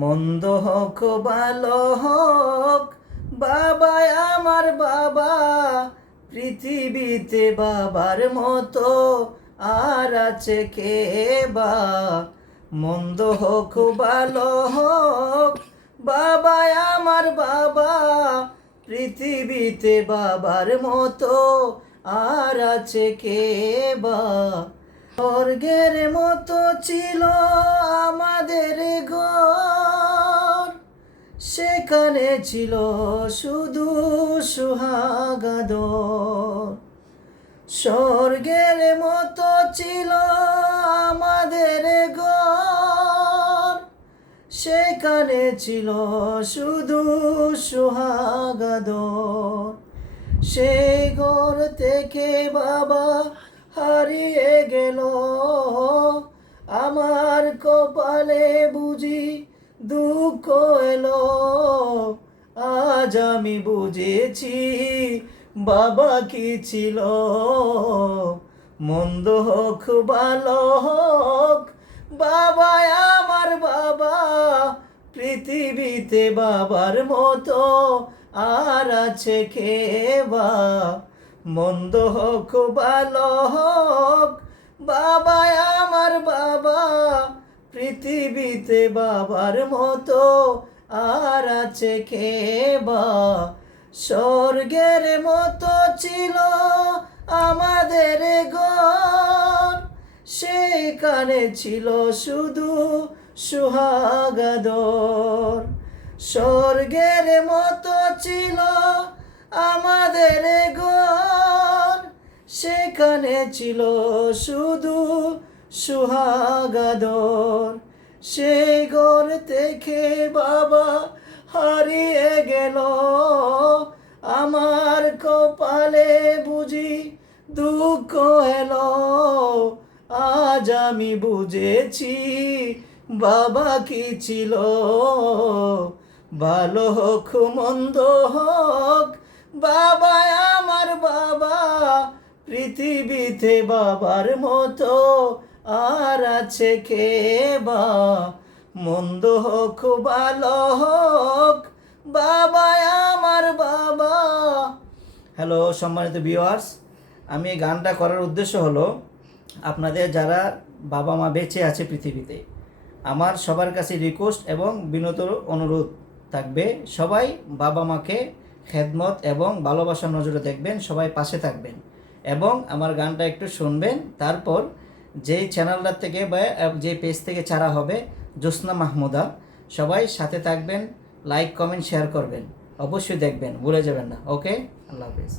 মন্দ হোক ভালো হোক, বাবা আমার বাবা, পৃথিবীতে বাবার মতো আর আছে কে বা? মন্দ হোক ভালো হোক, বাবা আমার বাবা, পৃথিবীতে বাবার মতো আর আছে কে বা? স্বর্গের মতো ছিল আমাদের ঘর, সেখানে ছিল শুধু সুহাগাদর। স্বর্গের মতো ছিল আমাদের ঘর, সেখানে ছিল শুধু সুহাগাদর। সেই ঘর থেকে বাবা হারিয়ে গেল, আমার কপালে বুঝি দুঃখ এলো। আজ আমি বুঝেছি বাবা কি ছিল। মন্দ হোক ভালো হোক, বাবা আমার বাবা, পৃথিবীতে বাবার মতো আর আছে কে বা? মন্দ হোক ভালো হোক, বাবা আমার বাবা, পৃথিবীতে বাবার মতো আর আছে কে বা? স্বর্গের মতো ছিল আমাদের ঘর, সেখানে ছিল শুধু সুহাগাদর। স্বর্গের মতো ছিল আমাদের ঘর, সেখানে ছিল শুধু সুহাগাদর। সেই ঘর থেকে বাবা হারিয়ে গেল, আমার কপালে বুঝি দুঃখ এলো। আজ আমি বুঝেছি বাবা কি ছিল। ভালো হোক মন্দ হোক, বাবা আমার বাবা, পৃথিবীতে বাবার মতো আর আছে কে বা? মন্দ হোক ভালো হোক, বাবা আমার বাবা। হ্যালো সম্মানিত ভিউয়ার্স, আমি এই গানটা করার উদ্দেশ্য হলো আপনাদের যারা বাবা মা বেঁচে আছে পৃথিবীতে, আমার সবার কাছে রিকোয়েস্ট এবং বিনত অনুরোধ থাকবে, সবাই বাবা মাকে খেদমত এবং ভালোবাসার নজরে দেখবেন, সবাই পাশে থাকবেন এবং আমার গানটা একটু শুনবেন। তারপর যেই চ্যানেলটার থেকে বা যে পেজ থেকে ছাড়া হবে, জ্যোৎস্না মাহমুদা, সবাই সাথে থাকবেন, লাইক কমেন্ট শেয়ার করবেন, অবশ্যই দেখবেন, ভুলে যাবেন না। ওকে, আল্লাহ হাফেজ।